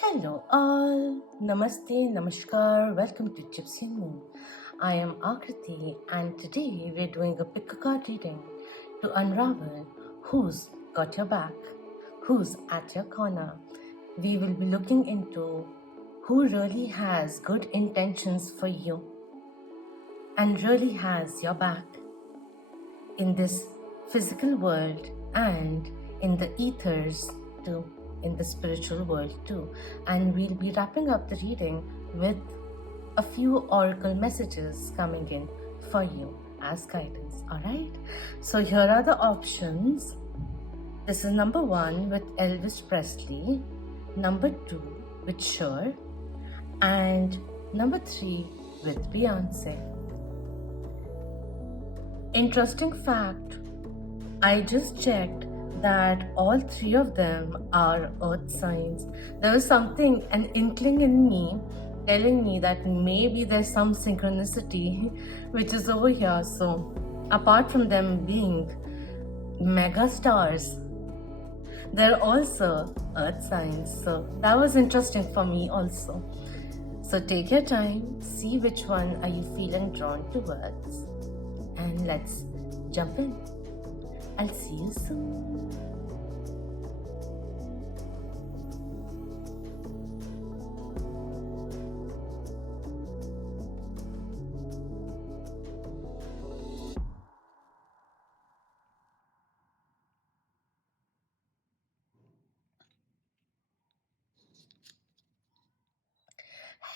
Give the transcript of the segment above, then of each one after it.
Hello all, Namaste, Namaskar, welcome to Gypsianmoon. I am Akriti and today we're doing a pick a card reading to unravel who's got your back, who's at your corner. We will be looking into who really has good intentions for you and really has your back in this physical world and in the ethers too, in the spiritual world too. And we'll be wrapping up the reading with a few oracle messages coming in for you as guidance. All right, so here are the options. This is number 1 with Elvis Presley, number 2 with Cher, and number 3 with Beyoncé. Interesting fact, I just checked that all 3 of them are earth signs. There was something, an inkling in me telling me that maybe there's some synchronicity which is over here. So apart from them being mega stars, they're also earth signs. So that was interesting for me also. So take your time, see which one are you feeling drawn towards, and let's jump in. I'll see you soon.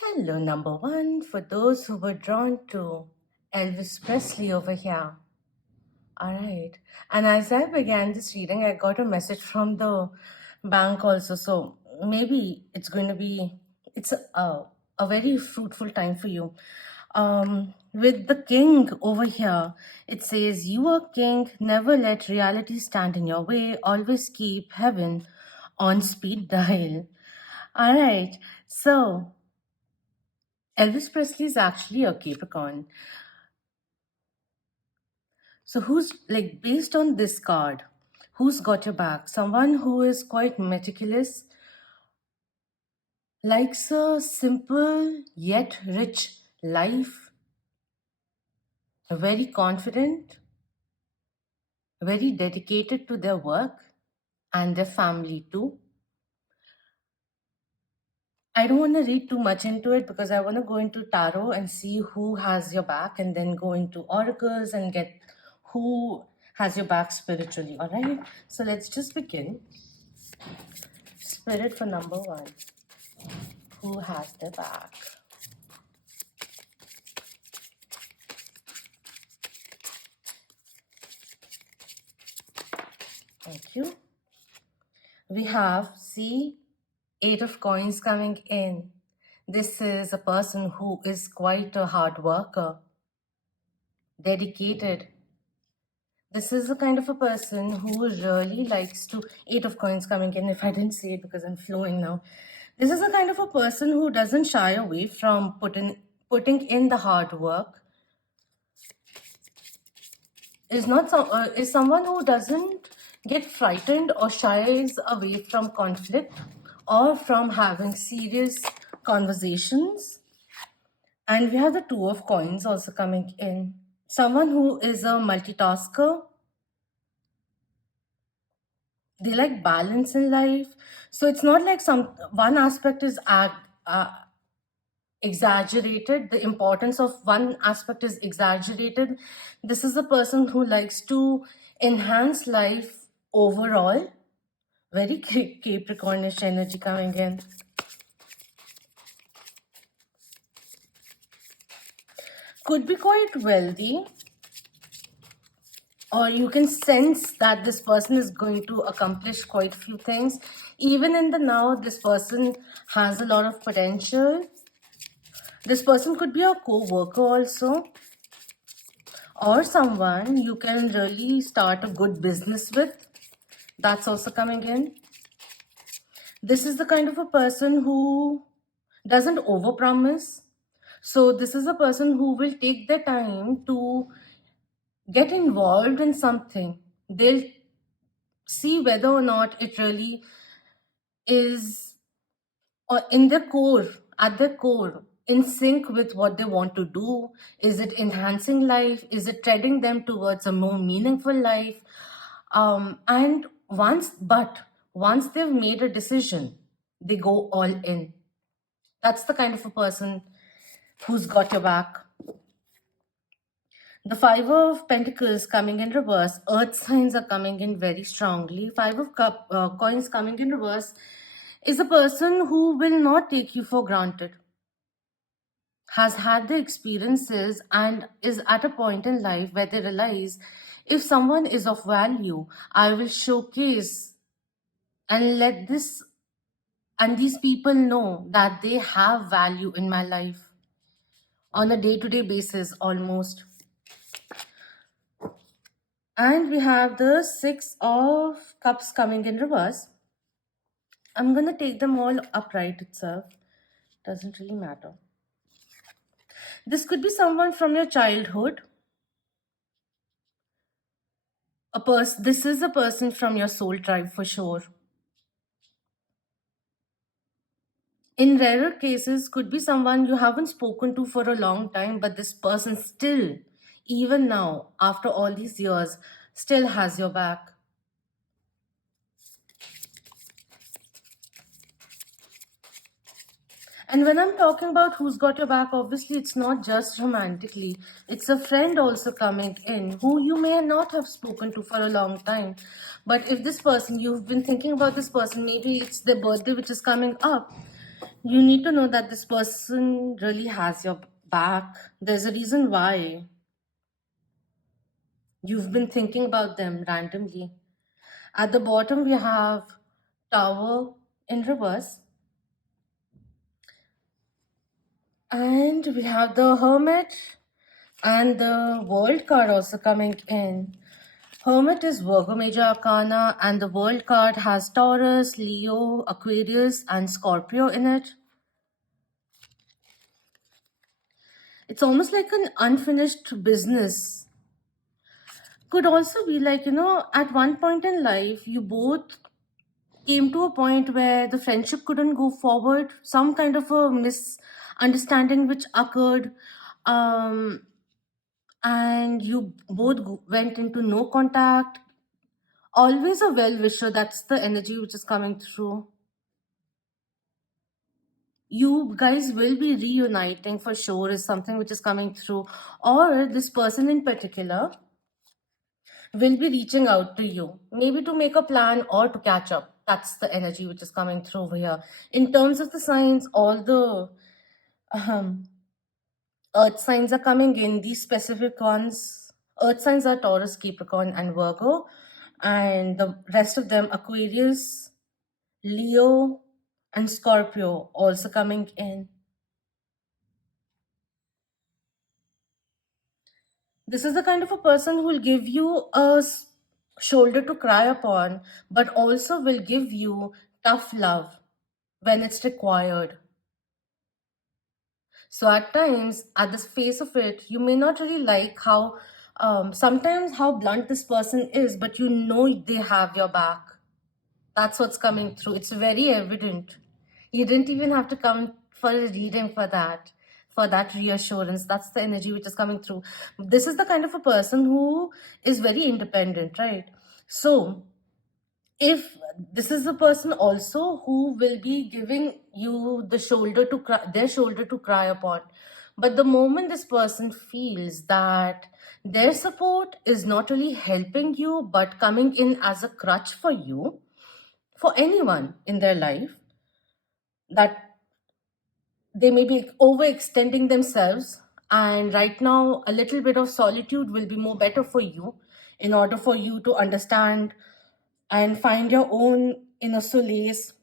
Hello, number 1, for those who were drawn to Elvis Presley over here. All right. And as I began this reading, I got a message from the bank also. So maybe it's a very fruitful time for you. With the king over here, it says, you are king, never let reality stand in your way, always keep heaven on speed dial. All right. So Elvis Presley is actually a Capricorn. So who's, like, based on this card, who's got your back? Someone who is quite meticulous, likes a simple yet rich life, very confident, very dedicated to their work and their family too. I don't want to read too much into it because I want to go into tarot and see who has your back, and then go into oracles and get who has your back spiritually. All right, so let's just begin. Spirit for number 1, who has their back? Thank you. We have, see, 8 of coins coming in. This is a person who is quite a hard worker, dedicated. This is a kind of a person who really likes to, 8 of coins coming in, if I didn't say it because I'm flowing now. This is a kind of a person who doesn't shy away from putting in the hard work. Is someone who doesn't get frightened or shies away from conflict or from having serious conversations. And we have the 2 of coins also coming in. Someone who is a multitasker. They like balance in life. So it's not like one aspect is exaggerated. The importance of one aspect is exaggerated. This is a person who likes to enhance life overall. Very Capricornish energy coming in. Could be quite wealthy, or you can sense that this person is going to accomplish quite a few things. Even in the now, this person has a lot of potential. This person could be a co-worker also, or someone you can really start a good business with. That's also coming in. This is the kind of a person who doesn't overpromise. So this is a person who will take their time to get involved in something. They'll see whether or not it really is or in their core, at their core, in sync with what they want to do? Is it enhancing life? Is it treading them towards a more meaningful life? And once they've made a decision, they go all in. That's the kind of a person who's got your back. The Five of Pentacles coming in reverse, Earth signs are coming in very strongly. Five of Coins coming in reverse is a person who will not take you for granted, has had the experiences, and is at a point in life where they realize, if someone is of value, I will showcase and let this and these people know that they have value in my life on a day-to-day basis almost. And we have the Six of Cups coming in reverse. I'm going to take them all upright itself. Doesn't really matter. This could be someone from your childhood. This is a person from your soul tribe for sure. In rarer cases, could be someone you haven't spoken to for a long time, but this person still, even now, after all these years, still has your back. And when I'm talking about who's got your back, obviously it's not just romantically. It's a friend also coming in who you may not have spoken to for a long time. But if this person, you've been thinking about this person, maybe it's their birthday which is coming up, you need to know that this person really has your back. There's a reason why you've been thinking about them randomly. At the bottom, we have Tower in reverse. And we have the Hermit and the World card also coming in. Hermit is Virgo Major Arcana, and the World card has Taurus, Leo, Aquarius, and Scorpio in it. It's almost like an unfinished business. Could also be like, at one point in life, you both came to a point where the friendship couldn't go forward, some kind of a misunderstanding which occurred, and you both went into no contact. Always a well-wisher, that's the energy which is coming through. You guys will be reuniting for sure, is something which is coming through. Or this person in particular will be reaching out to you, maybe to make a plan or to catch up. That's the energy which is coming through over here. In terms of the signs, all the earth signs are coming in. These specific ones, earth signs are Taurus, Capricorn, and Virgo. And the rest of them, Aquarius, Leo, and Scorpio, also coming in. This is the kind of a person who will give you a shoulder to cry upon, but also will give you tough love when it's required. So at times, at the face of it, you may not really like how, sometimes how blunt this person is, but you know they have your back. That's what's coming through. It's very evident. You didn't even have to come for a reading for that reassurance. That's the energy which is coming through. This is the kind of a person who is very independent, right? So if this is the person also who will be giving you the shoulder to cry, their shoulder to cry upon, but the moment this person feels that their support is not really helping you but coming in as a crutch for you, for anyone in their life, that they may be overextending themselves, and right now a little bit of solitude will be more better for you in order for you to understand and find your own inner solace,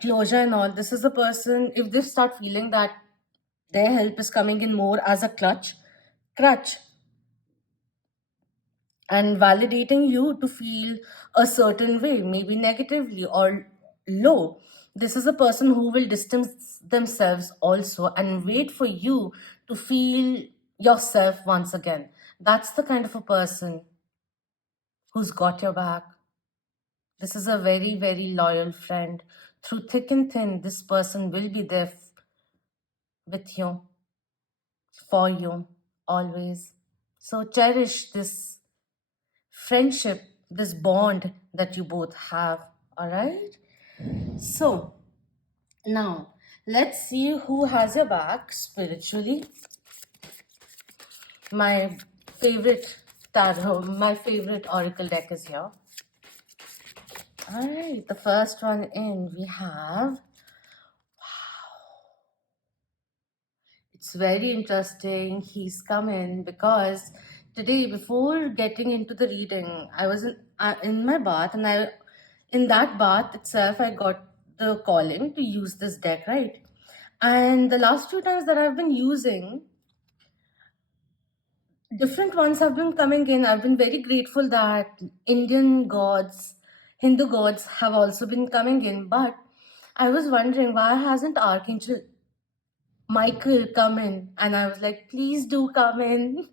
closure, and all. This is the person, if they start feeling that their help is coming in more as a crutch, and validating you to feel a certain way, maybe negatively or low. This is a person who will distance themselves also and wait for you to feel yourself once again. That's the kind of a person who's got your back. This is a very, very loyal friend through thick and thin, this person will be there with you, for you, always. So cherish this friendship, this bond that you both have, all right? So now let's see who has your back spiritually. My favorite tarot, my favorite oracle deck is here. All right, the first one in we have, it's very interesting. He's come in because today, before getting into the reading, I was in my bath, and in that bath itself, I got the calling to use this deck, right? And the last few times that I've been using, different ones have been coming in. I've been very grateful that Indian gods, Hindu gods have also been coming in. But I was wondering, why hasn't Archangel Michael come in? And I was like, please do come in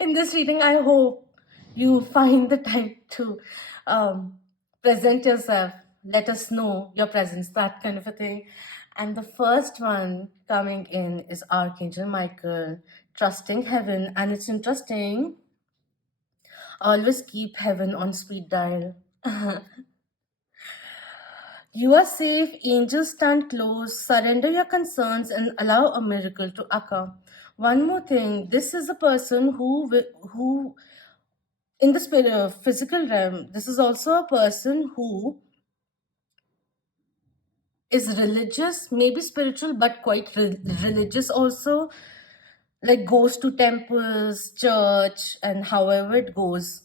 this reading. I hope you find the time to present yourself. Let us know your presence, that kind of a thing. And the first one coming in is Archangel Michael, trusting heaven. And it's interesting, always keep heaven on speed dial. You are safe, angels stand close, surrender your concerns and allow a miracle to occur. One more thing, this is a person who in the spirit, physical realm, this is also a person who is religious, maybe spiritual, but quite religious also, like goes to temples, church, and however it goes,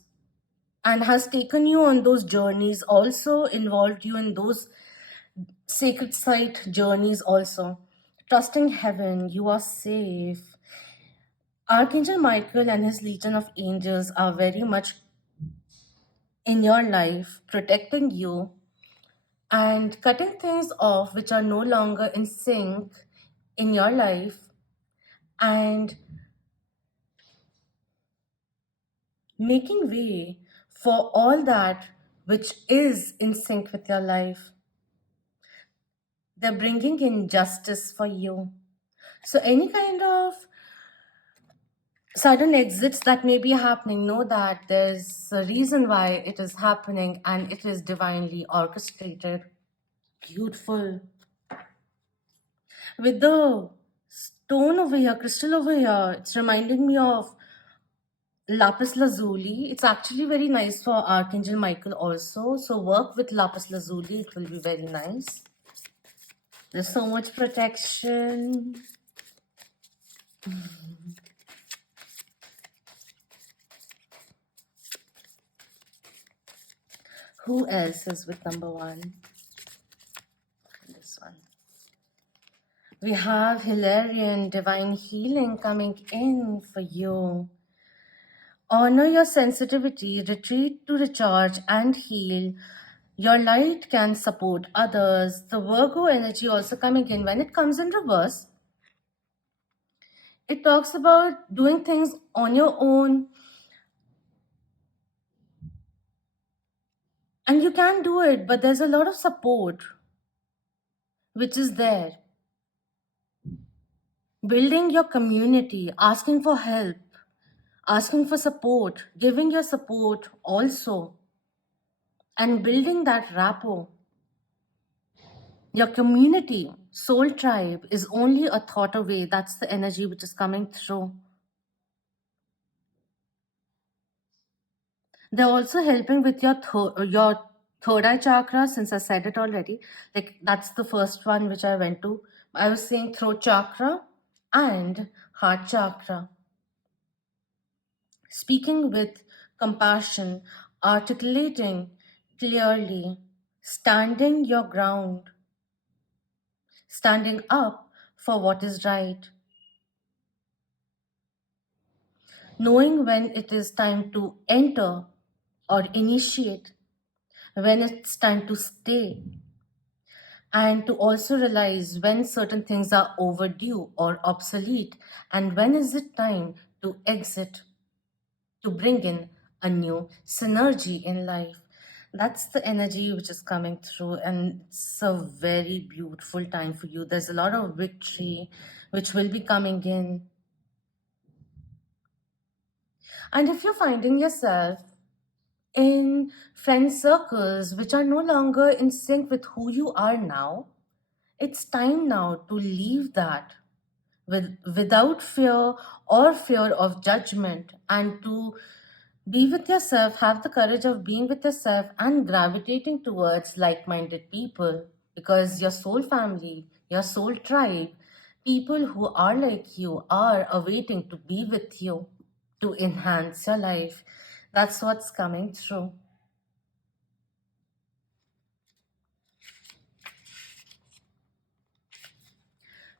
and has taken you on those journeys, also involved you in those sacred site journeys also. Trusting heaven, you are safe. Archangel Michael and his legion of angels are very much in your life, protecting you and cutting things off which are no longer in sync in your life, and making way for all that which is in sync with your life. They're bringing in justice for you. So any kind of sudden exits that may be happening, know that there's a reason why it is happening, and it is divinely orchestrated. Beautiful. With the stone over here, crystal over here, it's reminding me of lapis lazuli. It's actually very nice for Archangel Michael also. So work with lapis lazuli. It will be very nice. There's so much protection. Who else is with number one? This one. We have Hilarion, divine healing coming in for you. Honor your sensitivity, retreat to recharge and heal. Your light can support others. The Virgo energy also coming in. When it comes in reverse, it talks about doing things on your own. And you can do it, but there's a lot of support which is there. Building your community, asking for help, asking for support, giving your support also, and building that rapport. Your community, soul tribe, is only a thought away. That's the energy which is coming through. They're also helping with your third eye chakra, since I said it already. Like, that's the first one which I went to. I was saying throat chakra and heart chakra. Speaking with compassion, articulating clearly, standing your ground, standing up for what is right, knowing when it is time to enter or initiate, when it's time to stay, and to also realize when certain things are overdue or obsolete, and when is it time to exit, to bring in a new synergy in life. That's the energy which is coming through, and it's a very beautiful time for you. There's a lot of victory which will be coming in. And if you're finding yourself in friend circles which are no longer in sync with who you are now, it's time now to leave that without fear or fear of judgment, and to be with yourself, have the courage of being with yourself and gravitating towards like minded people, because your soul family, your soul tribe, people who are like you are awaiting to be with you to enhance your life. That's what's coming through.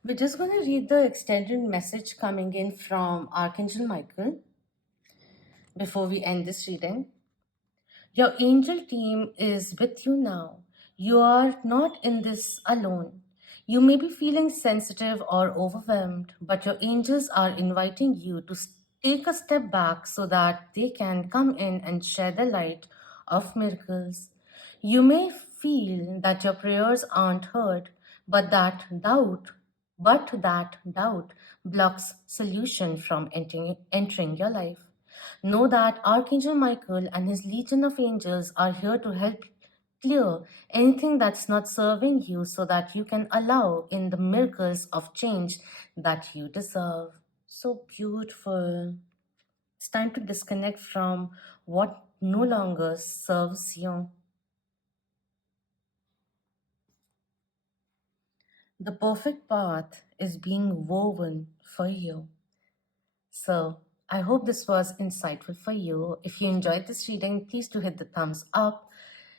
We're just going to read the extended message coming in from Archangel Michael before we end this reading. Your angel team is with you now. You are not in this alone. You may be feeling sensitive or overwhelmed, but your angels are inviting you to take a step back so that they can come in and share the light of miracles. You may feel that your prayers aren't heard, but that doubt blocks solution from entering your life. Know that Archangel Michael and his legion of angels are here to help clear anything that's not serving you so that you can allow in the miracles of change that you deserve. So beautiful. It's time to disconnect from what no longer serves you. The perfect path is being woven for you. So, I hope this was insightful for you. If you enjoyed this reading, please do hit the thumbs up,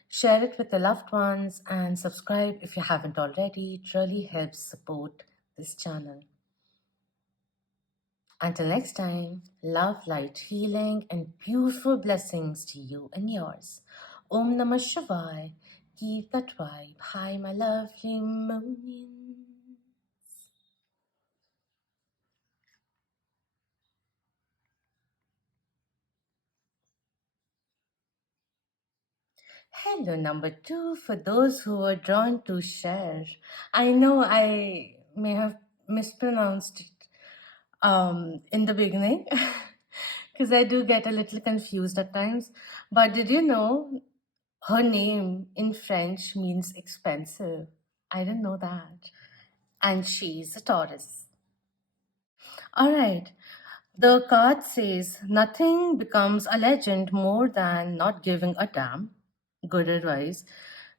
share it with your loved ones, and subscribe if you haven't already. It really helps support this channel. Until next time, love, light, healing, and beautiful blessings to you and yours. Om Namah Shivaya. Keep that vibe. Hi, my lovely moonian. Hello, number two, for those who are drawn to Cher. I know I may have mispronounced it in the beginning because I do get a little confused at times. But did you know her name in French means expensive? I didn't know that. And she's a Taurus. All right. The card says nothing becomes a legend more than not giving a damn. Good advice.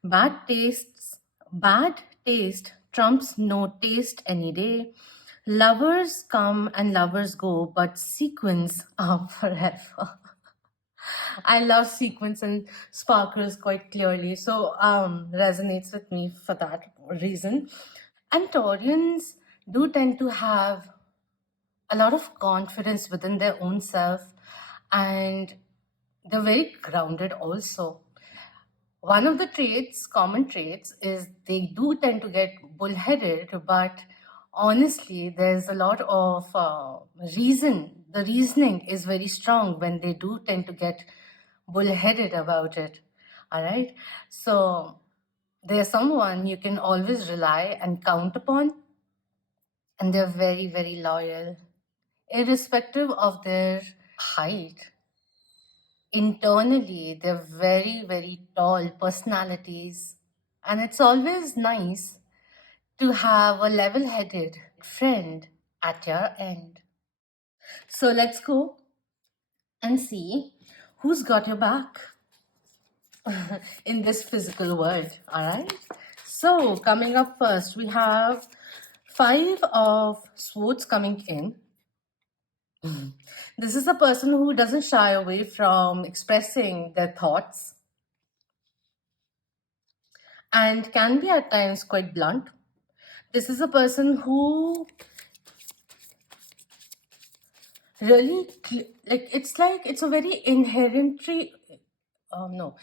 Bad tastes, bad taste trumps no taste any day. Lovers come and lovers go, but sequins are forever. I love sequins and sparkles quite clearly, so resonates with me for that reason. And Taurians do tend to have a lot of confidence within their own self, and they're very grounded also. One of the traits, common traits, is they do tend to get bullheaded, but honestly, there's a lot of reason. The reasoning is very strong when they do tend to get bullheaded about it. All right. So there's someone you can always rely and count upon, and they're very, very loyal, irrespective of their height. Internally, they're very, very tall personalities. And it's always nice to have a level headed friend at your end. So let's go and see who's got your back in this physical world. All right. So, coming up first, we have Five of Swords coming in. This is a person who doesn't shy away from expressing their thoughts and can be at times quite blunt. This is a person who really, like it's a very inherently, no,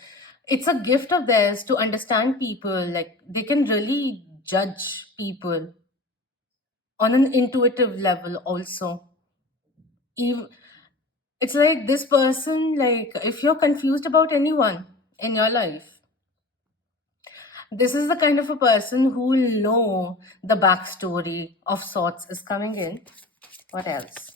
it's a gift of theirs to understand people. Like they can really judge people on an intuitive level also. Even, it's like this person, like if you're confused about anyone, in your life. This is the kind of a person who will know the backstory of sorts is coming in. What else?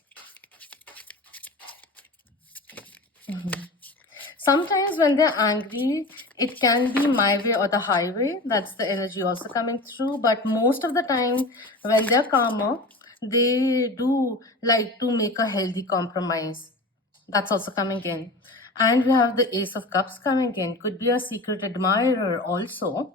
Sometimes when they're angry, it can be my way or the highway. That's the energy also coming through. But most of the time, when they're calmer, they do like to make a healthy compromise. That's also coming in. And we have the Ace of Cups coming in. Could be a secret admirer also.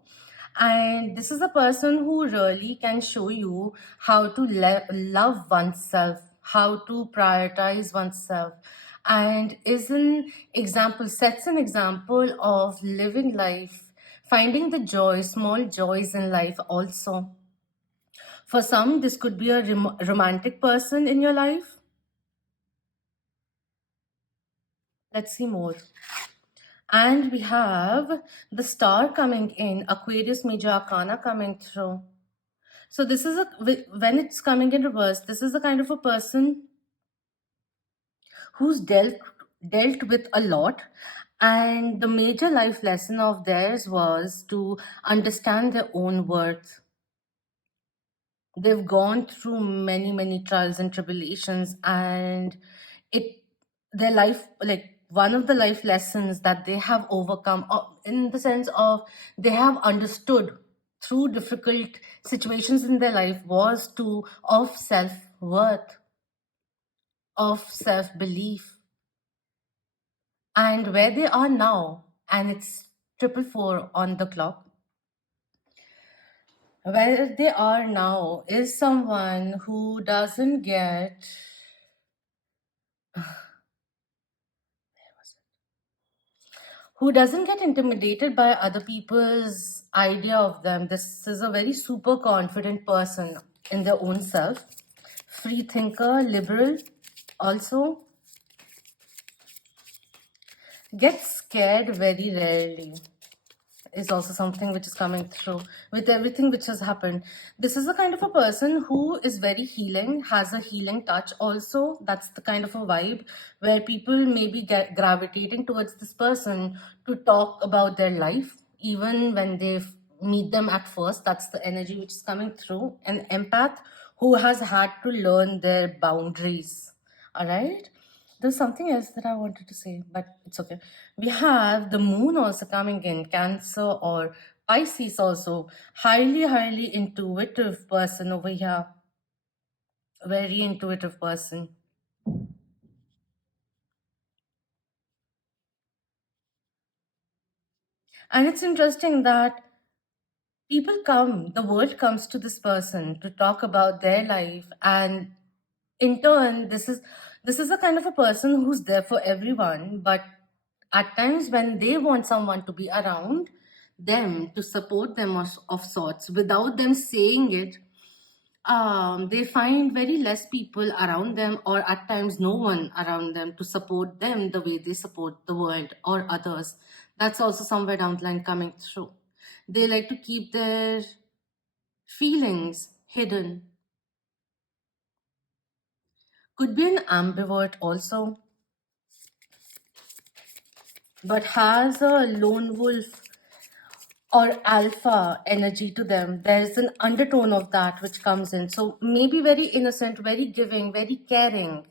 And this is a person who really can show you how to love oneself, how to prioritize oneself, and is an example, sets an example of living life, finding the joy, small joys in life also. For some, this could be a romantic person in your life. Let's see more. And we have the star coming in, Aquarius Major Arcana coming through. So this is when it's coming in reverse, this is the kind of a person who's dealt with a lot, and the major life lesson of theirs was to understand their own worth. They've gone through many trials and tribulations, and it their life, like one of the life lessons that they have overcome, in the sense of they have understood through difficult situations in their life, was to of self-worth, of self-belief. And where they are now, and it's 4:44 on the clock, where they are now is someone who doesn't get intimidated by other people's idea of them. This is a very super confident person in their own self, free thinker, liberal also, gets scared very rarely, is also something which is coming through with everything which has happened. This is a kind of a person who is very healing, has a healing touch also. That's the kind of a vibe where people may be gravitating towards this person to talk about their life, even when they meet them at first. That's the energy which is coming through. An empath who has had to learn their boundaries. All right. There's something else that I wanted to say, but it's okay. We have the moon also coming in, Cancer or Pisces also. Highly intuitive person over here. Very intuitive person. And it's interesting that the world comes to this person to talk about their life, and in turn, this is a kind of a person who's there for everyone, but at times when they want someone to be around them to support them of sorts without them saying it, they find very less people around them, or at times no one around them to support them the way they support the world or others. That's also somewhere down the line coming through. They like to keep their feelings hidden. Could be an ambivert also, but has a lone wolf or alpha energy to them. There's an undertone of that which comes in. So maybe very innocent, very giving, very caring,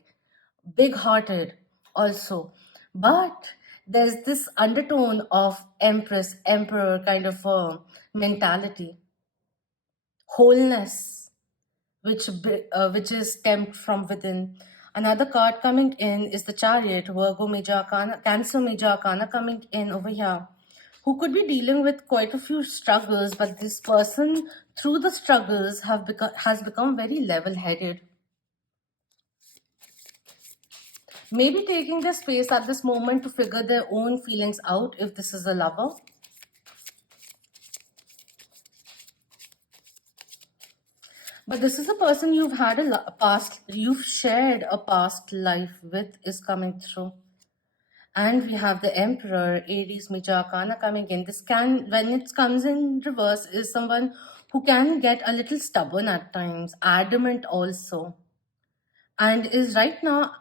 big hearted also. But there's this undertone of empress, emperor kind of a mentality, wholeness, which is stemmed from within. Another card coming in is the Chariot, Virgo Major Arcana, Cancer Major Arcana coming in over here, who could be dealing with quite a few struggles, but this person, through the struggles, has become very level-headed. Maybe taking their space at this moment to figure their own feelings out if this is a lover. But this is a person you've had you've shared a past life with, is coming through. And we have the Emperor, Aries Major Arcana coming in. This can, when it comes in reverse, is someone who can get a little stubborn at times, adamant also, and is right now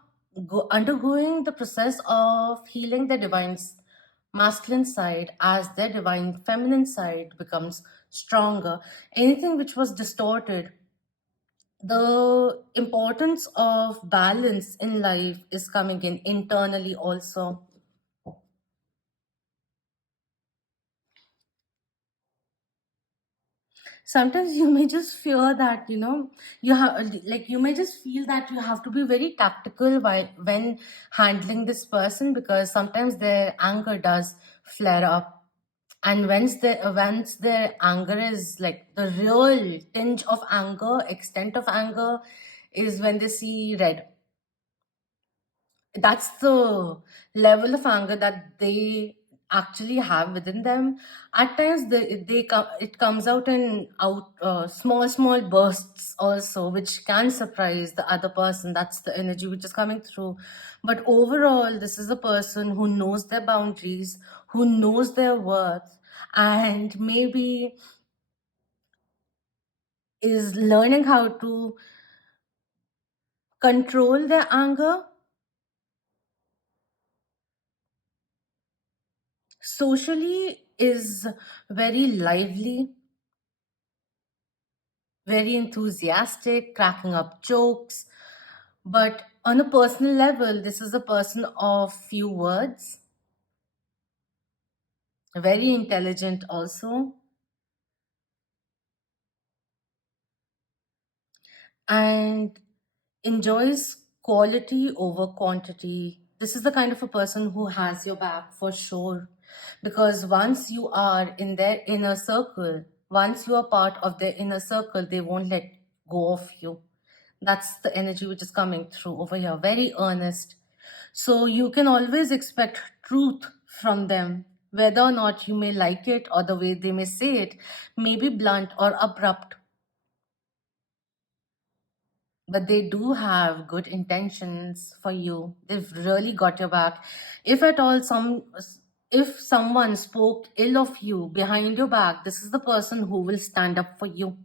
undergoing the process of healing the divines, masculine side, as their divine feminine side becomes stronger. Anything which was distorted, the importance of balance in life is coming in internally also. Sometimes you may just fear that, you have, like, you may just feel that you have to be very tactical while when handling this person, because sometimes their anger does flare up. And once their anger is like the real tinge of anger, extent of anger, is when they see red. That's the level of anger that they actually have within them. At times it comes out in out small bursts also, which can surprise the other person. That's the energy which is coming through. But overall, this is a person who knows their boundaries, who knows their worth, and maybe is learning how to control their anger. Socially is very lively, very enthusiastic, cracking up jokes. But on a personal level, this is a person of few words, very intelligent also, and enjoys quality over quantity. This is the kind of a person who has your back for sure. Because once you are in their inner circle, once you are part of their inner circle, they won't let go of you. That's the energy which is coming through over here. Very earnest. So you can always expect truth from them. Whether or not you may like it, or the way they may say it may be blunt or abrupt, but they do have good intentions for you. They've really got your back. If at all if someone spoke ill of you behind your back, this is the person who will stand up for you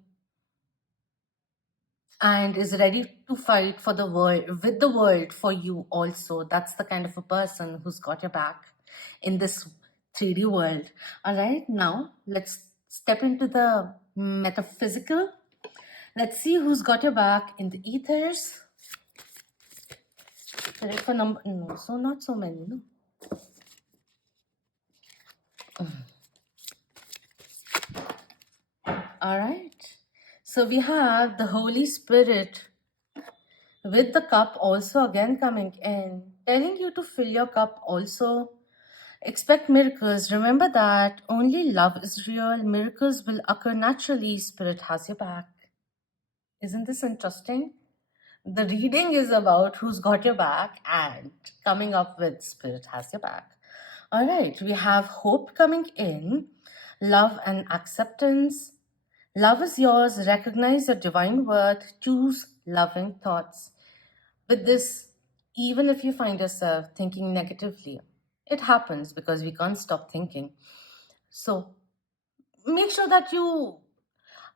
and is ready to fight for the world, with the world, for you also. That's the kind of a person who's got your back in this 3D world. All right, now let's step into the metaphysical. Let's see who's got your back in the ethers. Correct for number, no, so not so many, no. All right. So we have the Holy Spirit with the cup also again coming in, telling you to fill your cup also. Expect miracles. Remember that only love is real. Miracles will occur naturally. Spirit has your back. Isn't this interesting? The reading is about who's got your back and coming up with Spirit has your back. All right, we have hope coming in, love and acceptance. Love is yours. Recognize your divine worth. Choose loving thoughts. With this, even if you find yourself thinking negatively, it happens because we can't stop thinking. So make sure that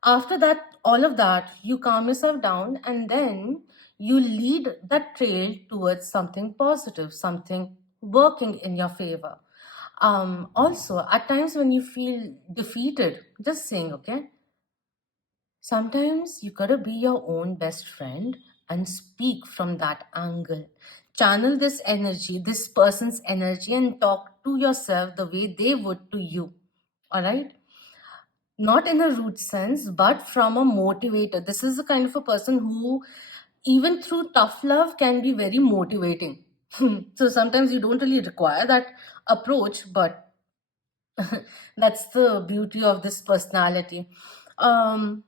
after that, all of that, you calm yourself down, and then you lead that trail towards something positive, something working in your favor. Also, at times when you feel defeated, just saying, okay, sometimes you gotta be your own best friend and speak from that angle. Channel this energy, this person's energy, and talk to yourself the way they would to you. All right? Not in a rude sense, but from a motivator. This is the kind of a person who, even through tough love, can be very motivating. So sometimes you don't really require that approach, but that's the beauty of this personality. Um,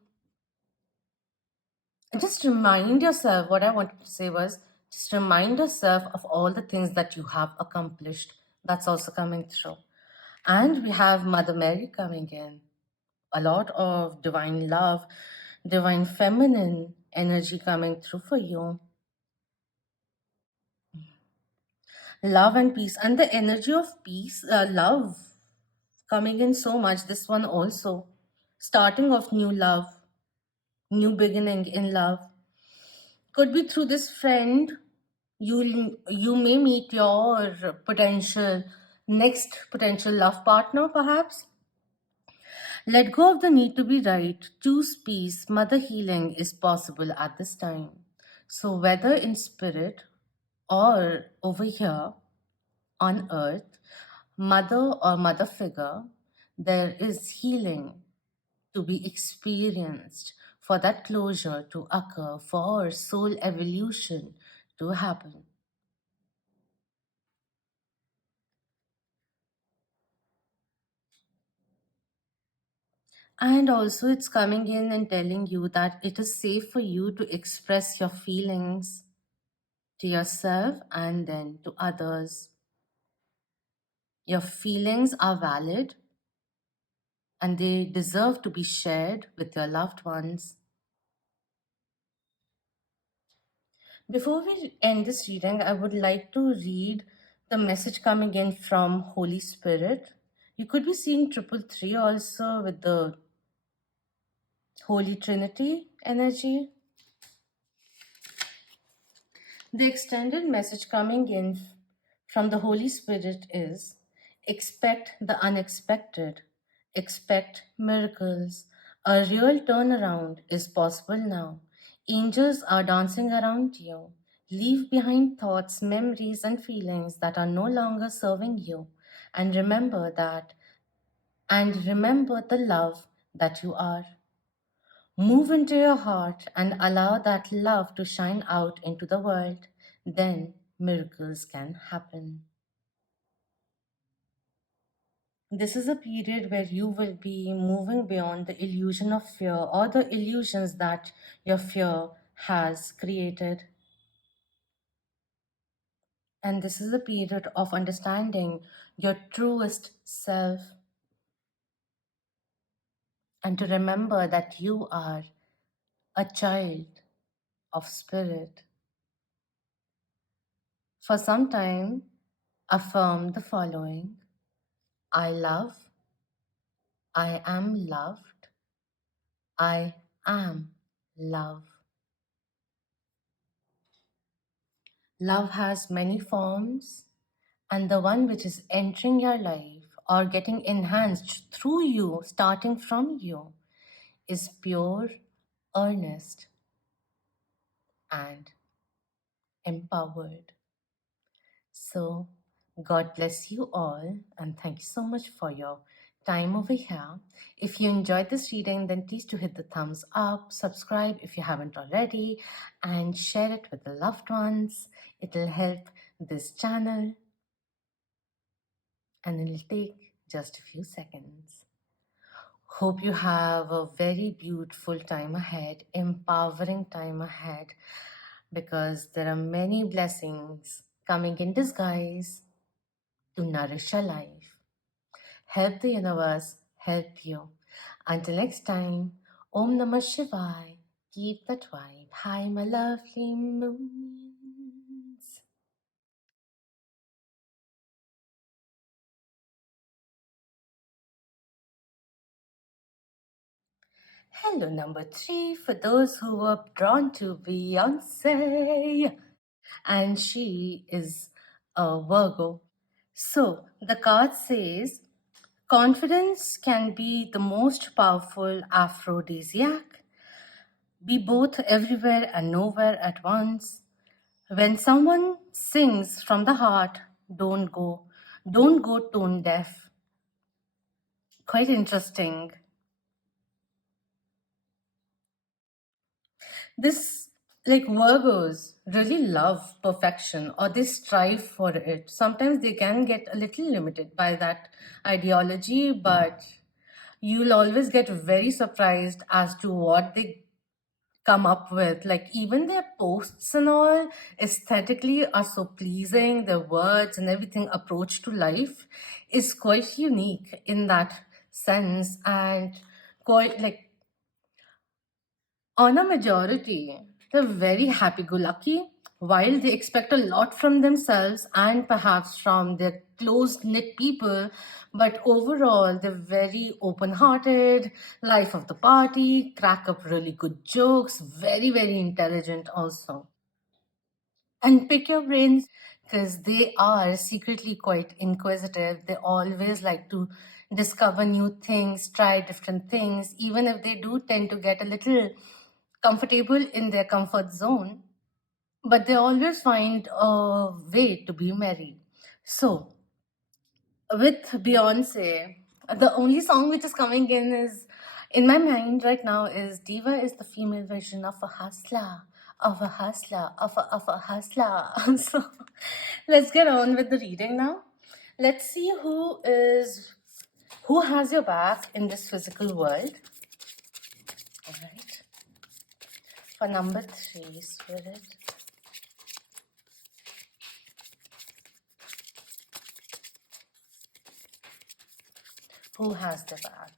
just remind yourself, what I wanted to say was, just remind yourself of all the things that you have accomplished. That's also coming through. And we have Mother Mary coming in. A lot of divine love, divine feminine energy coming through for you. Love and peace. And the energy of peace, love coming in so much. This one also. Starting of new love, new beginning in love. Could be through this friend. You may meet your potential next potential love partner, perhaps. Let go of the need to be right. Choose peace. Mother healing is possible at this time. So, whether in spirit or over here on earth, mother or mother figure, there is healing to be experienced, for that closure to occur, for soul evolution to happen. And also, it's coming in and telling you that it is safe for you to express your feelings to yourself and then to others. Your feelings are valid and they deserve to be shared with your loved ones. Before we end this reading, I would like to read the message coming in from Holy Spirit. You could be seeing 333 also with the Holy Trinity energy. The extended message coming in from the Holy Spirit is expect the unexpected, expect miracles. A real turnaround is possible now. Angels are dancing around you. Leave behind thoughts, memories, and feelings that are no longer serving you. And remember that, and remember the love that you are. Move into your heart and allow that love to shine out into the world. Then miracles can happen. This is a period where you will be moving beyond the illusion of fear or the illusions that your fear has created. And this is a period of understanding your truest self and to remember that you are a child of spirit. For some time, affirm the following: I love, I am loved, I am love. Love has many forms, and the one which is entering your life or getting enhanced through you, starting from you, is pure, earnest, and empowered. So, God bless you all, and thank you so much for your time over here. If you enjoyed this reading, then please do hit the thumbs up, subscribe if you haven't already, and share it with the loved ones. It'll help this channel, and it'll take just a few seconds. Hope you have a very beautiful time ahead, empowering time ahead, because there are many blessings coming in disguise to nourish your life. Help the universe help you. Until next time, Om Namah Shivaya. Keep that vibe. Hi, my lovely moons. Hello, number 3, for those who were drawn to Beyoncé. And she is a Virgo. So the card says, confidence can be the most powerful aphrodisiac. Be both everywhere and nowhere at once. When someone sings from the heart, don't go tone deaf. Quite interesting. This, like, Virgos really love perfection or they strive for it. Sometimes they can get a little limited by that ideology, but you'll always get very surprised as to what they come up with. Like, even their posts and all aesthetically are so pleasing. Their words and everything, approach to life is quite unique in that sense, and quite like, on a majority, they're very happy-go-lucky. While they expect a lot from themselves and perhaps from their close-knit people, but overall, they're very open-hearted, life of the party, crack up really good jokes, very, very intelligent also. and pick your brains because they are secretly quite inquisitive. They always like to discover new things, try different things, even if they do tend to get a little comfortable in their comfort zone, but they always find a way to be merry. So, with Beyonce, the only song which is coming in my mind right now is Diva is the female version of a hustler, of a hustler. So let's get on with the reading now. Let's see who has your back in this physical world. All right. For number 3, Spirit. Who has the back?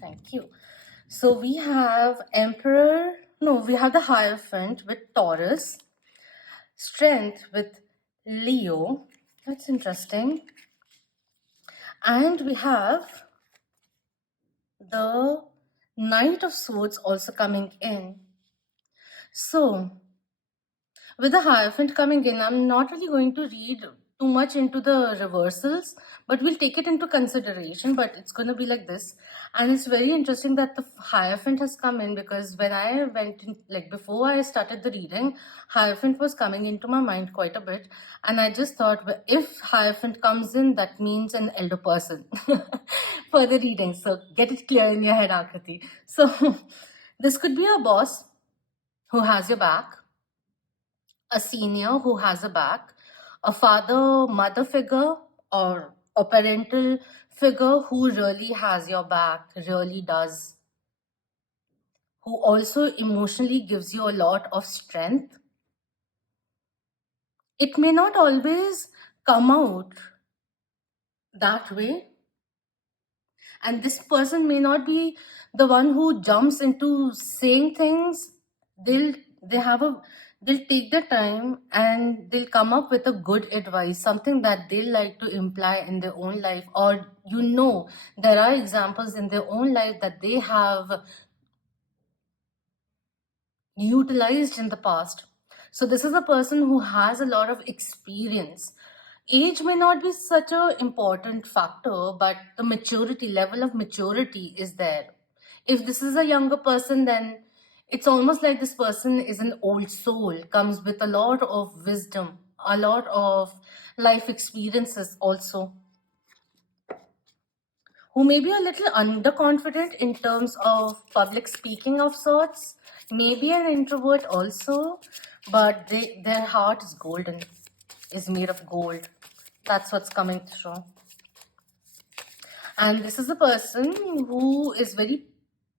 Thank you. So we have Emperor, no, we have the Hierophant with Taurus, Strength with Leo. That's interesting. And we have the Knight of Swords also coming in. So with the Hierophant coming in, I'm not really going to read too much into the reversals, but we'll take it into consideration. But it's going to be like this. And it's very interesting that the Hierophant has come in, because when I went in, like before I started the reading, Hierophant was coming into my mind quite a bit. And I just thought, well, if Hierophant comes in, that means an elder person for the reading. So get it clear in your head, Akriti. So this could be a boss who has your back, a senior who has a back, a father, mother figure, or a parental figure who really has your back, really does, who also emotionally gives you a lot of strength. It may not always come out that way, and this person may not be the one who jumps into saying things. They have a they'll take their time and they'll come up with a good advice, something that they like to imply in their own life, or there are examples in their own life that they have utilized in the past. So this is a person who has a lot of experience. Age may not be such an important factor, but the maturity, level of maturity is there. If this is a younger person, then it's almost like this person is an old soul, comes with a lot of wisdom, a lot of life experiences also, who may be a little underconfident in terms of public speaking of sorts, maybe an introvert also, but their heart is golden, is made of gold. That's what's coming through. And this is a person who is very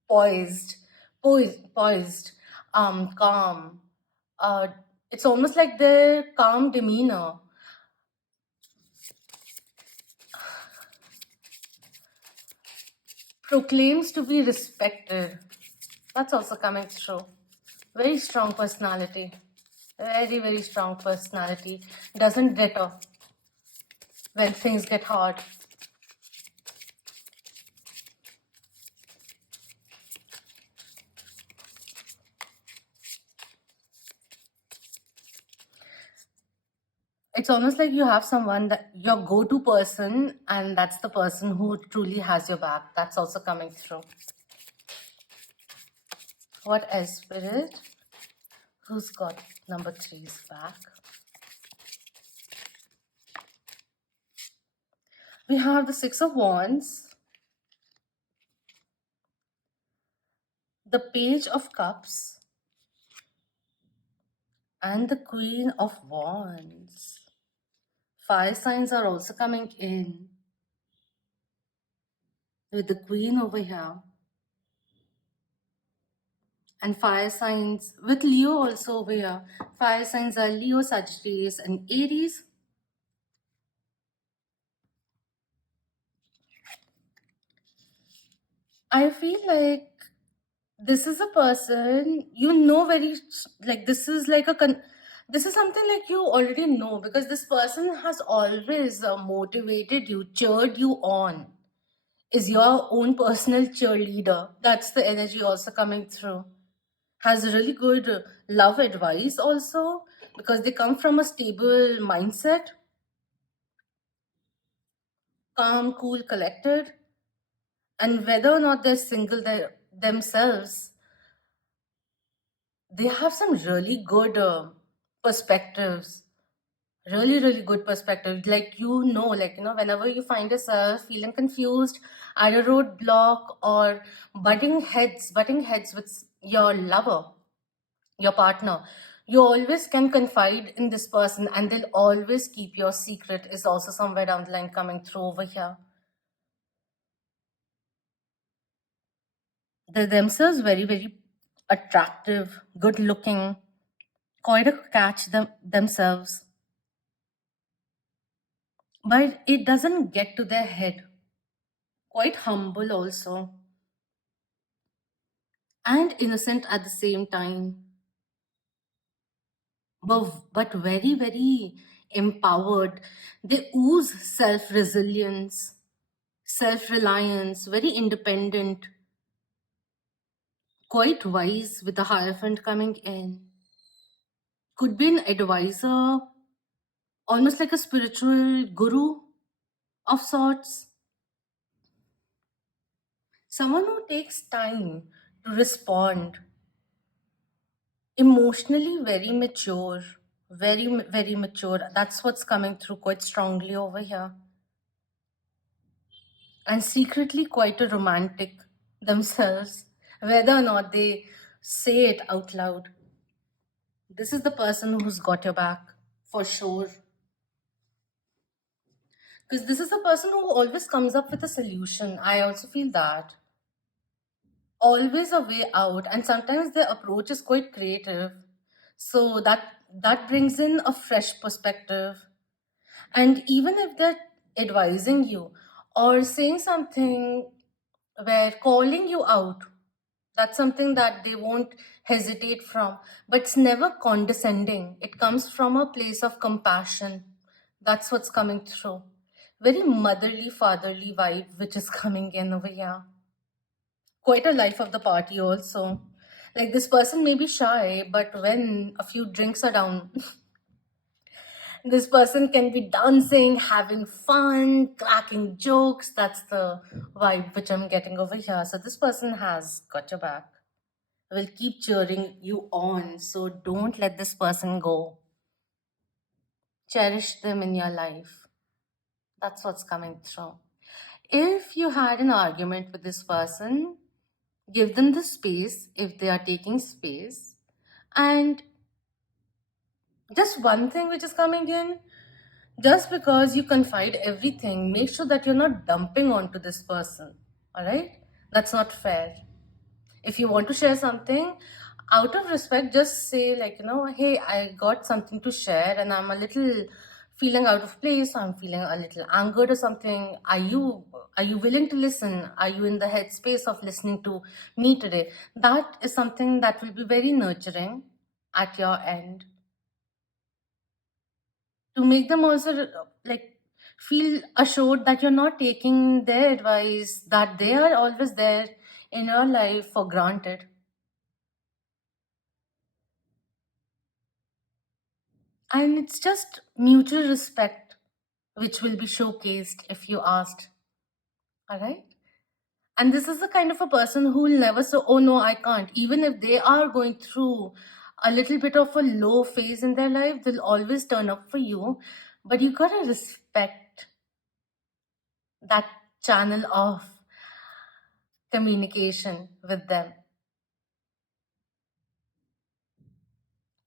poised, calm. It's almost like their calm demeanor proclaims to be respected. That's also coming through. Very strong personality. Very, very strong personality. Doesn't deter when things get hard. It's almost like you have someone that your go-to person, and that's the person who truly has your back. That's also coming through. What else, Spirit? Who's got number 3's back? We have the 6 of Wands, the Page of Cups, and the Queen of Wands. Fire signs are also coming in with the Queen over here. And fire signs with Leo also over here. Fire signs are Leo, Sagittarius, and Aries. I feel like this is a person very, like, this is like this is something like you already know, because this person has always motivated you, cheered you on, is your own personal cheerleader. That's the energy also coming through. Has really good love advice also. because they come from a stable mindset, calm, cool, collected, and whether or not they're single themselves, they have some really good perspectives, really good perspective. Like, whenever you find yourself feeling confused at a roadblock or butting heads with your lover, your partner, you always can confide in this person and they'll always keep your secret, is also somewhere down the line coming through over here. They're themselves very attractive, good looking, quite a catch themselves, but it doesn't get to their head. Quite humble also, and innocent at the same time, but very empowered. They ooze self resilience, self reliance, very independent, quite wise with the Hierophant coming in. Could be an advisor, almost like a spiritual guru of sorts. Someone who takes time to respond, emotionally very mature, very mature. That's what's coming through quite strongly over here. And secretly quite a romantic themselves, whether or not they say it out loud. This is the person who's got your back for sure. Because this is the person who always comes up with a solution. I also feel that. Always a way out, and sometimes their approach is quite creative. So that brings in a fresh perspective. And even if they're advising you or saying something where calling you out, that's something that they won't hesitate from. But it's never condescending. It comes from a place of compassion. That's what's coming through. Very motherly, fatherly vibe, which is coming in over here. Quite a life of the party, also. Like, this person may be shy, but when a few drinks are down, this person can be dancing, having fun, cracking jokes. That's the vibe which I'm getting over here. So this person has got your back, will keep cheering you on. So don't let this person go. Cherish them in your life. That's what's coming through. If you had an argument with this person, give them the space if they are taking space. And just one thing which is coming in, just because you confide everything, make sure that you're not dumping onto this person. All right? That's not fair. If you want to share something, out of respect, just say, like, hey, I got something to share and I'm a little feeling out of place, I'm feeling a little angered or something. Are you willing to listen? Are you in the headspace of listening to me today? That is something that will be very nurturing at your end, to make them also, like, feel assured that you're not taking their advice, that they are always there in your life for granted. And it's just mutual respect which will be showcased if you asked. All right? And this is the kind of a person who will never say, oh no, I can't. Even if they are going through a little bit of a low phase in their life, they'll always turn up for you. But you gotta respect that channel of communication with them.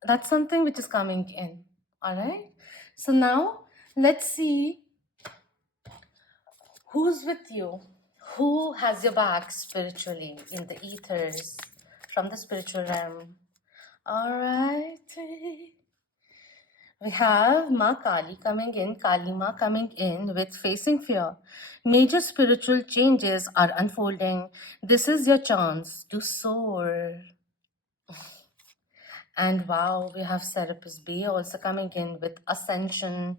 That's something which is coming in. All right? So now let's see who's with you, who has your back spiritually in the ethers from the spiritual realm. All right. We have Ma Kali coming in, Kali Ma coming in with facing fear. Major spiritual changes are unfolding. This is your chance to soar. And wow, we have Serapis Bay also coming in with ascension.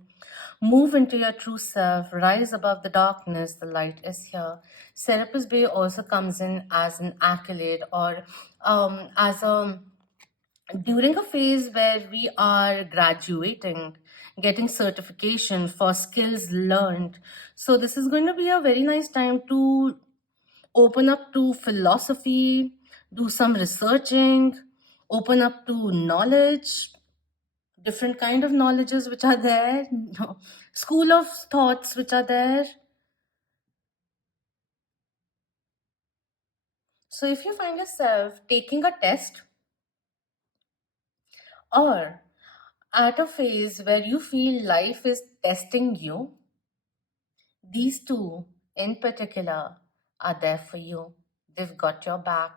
Move into your true self, rise above the darkness, the light is here. Serapis Bay also comes in as an accolade, or as a during a phase where we are graduating, getting certification for skills learned. So this is going to be a very nice time to open up to philosophy, do some researching, open up to knowledge, different kind of knowledges which are there, school of thoughts which are there. So if you find yourself taking a test or at a phase where you feel life is testing you, these two in particular are there for you. They've got your back.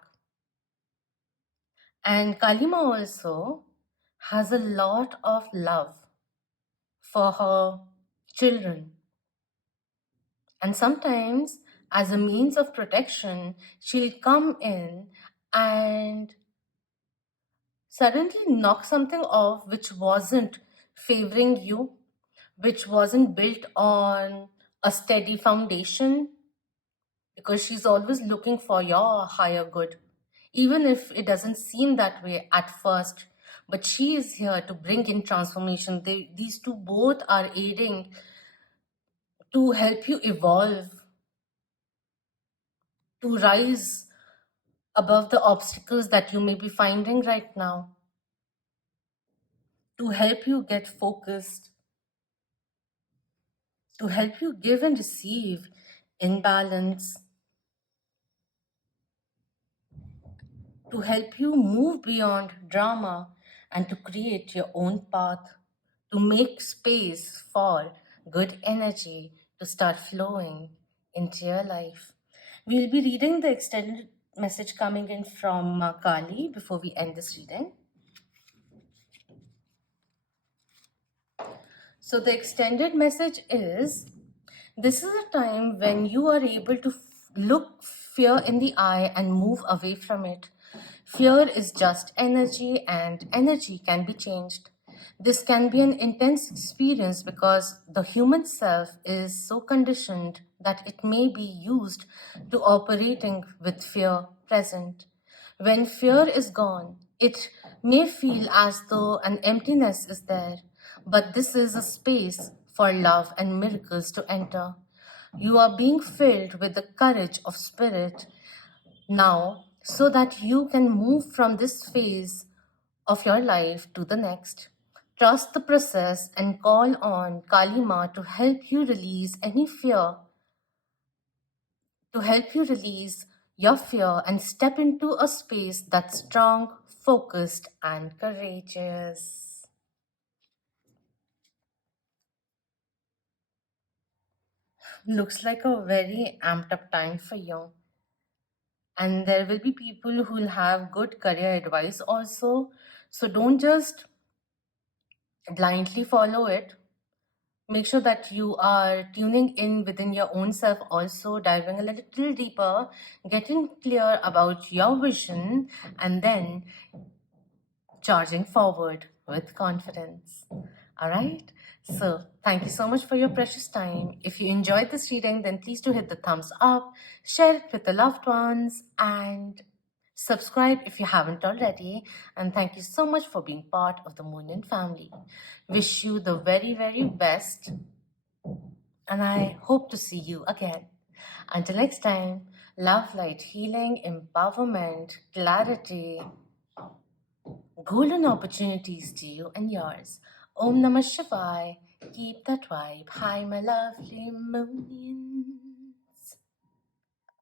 And Kalima also has a lot of love for her children. And sometimes, as a means of protection, she'll come in and suddenly knock something off which wasn't favoring you, which wasn't built on a steady foundation, because she's always looking for your higher good, even if it doesn't seem that way at first. But she is here to bring in transformation. These two both are aiding to help you evolve, to rise above the obstacles that you may be finding right now, to help you get focused, to help you give and receive in balance, to help you move beyond drama and to create your own path, to make space for good energy to start flowing into your life. We'll be reading the extended message coming in from Kali before we end this reading. So the extended message is, this is a time when you are able to look fear in the eye and move away from it. Fear is just energy, and energy can be changed. This can be an intense experience because the human self is so conditioned that it may be used to operating with fear present. When fear is gone, it may feel as though an emptiness is there, but this is a space for love and miracles to enter. You are being filled with the courage of spirit now so that you can move from this phase of your life to the next. Trust the process and call on Kalima to help you release any fear, to help you release your fear and step into a space that's strong, focused, and courageous. Looks like a very amped up time for you. And there will be people who will have good career advice also. So don't just blindly follow it. Make sure that you are tuning in within your own self, also diving a little deeper, getting clear about your vision, and then charging forward with confidence. All right. So thank you so much for your precious time. If you enjoyed this reading, then please do hit the thumbs up, share it with the loved ones, and subscribe if you haven't already. And thank you so much for being part of the Moonin family. Wish you the very, very best. And I hope to see you again. Until next time, love, light, healing, empowerment, clarity, golden opportunities to you and yours. Om Namah Shivaya. Keep that vibe. Hi, my lovely Moonian.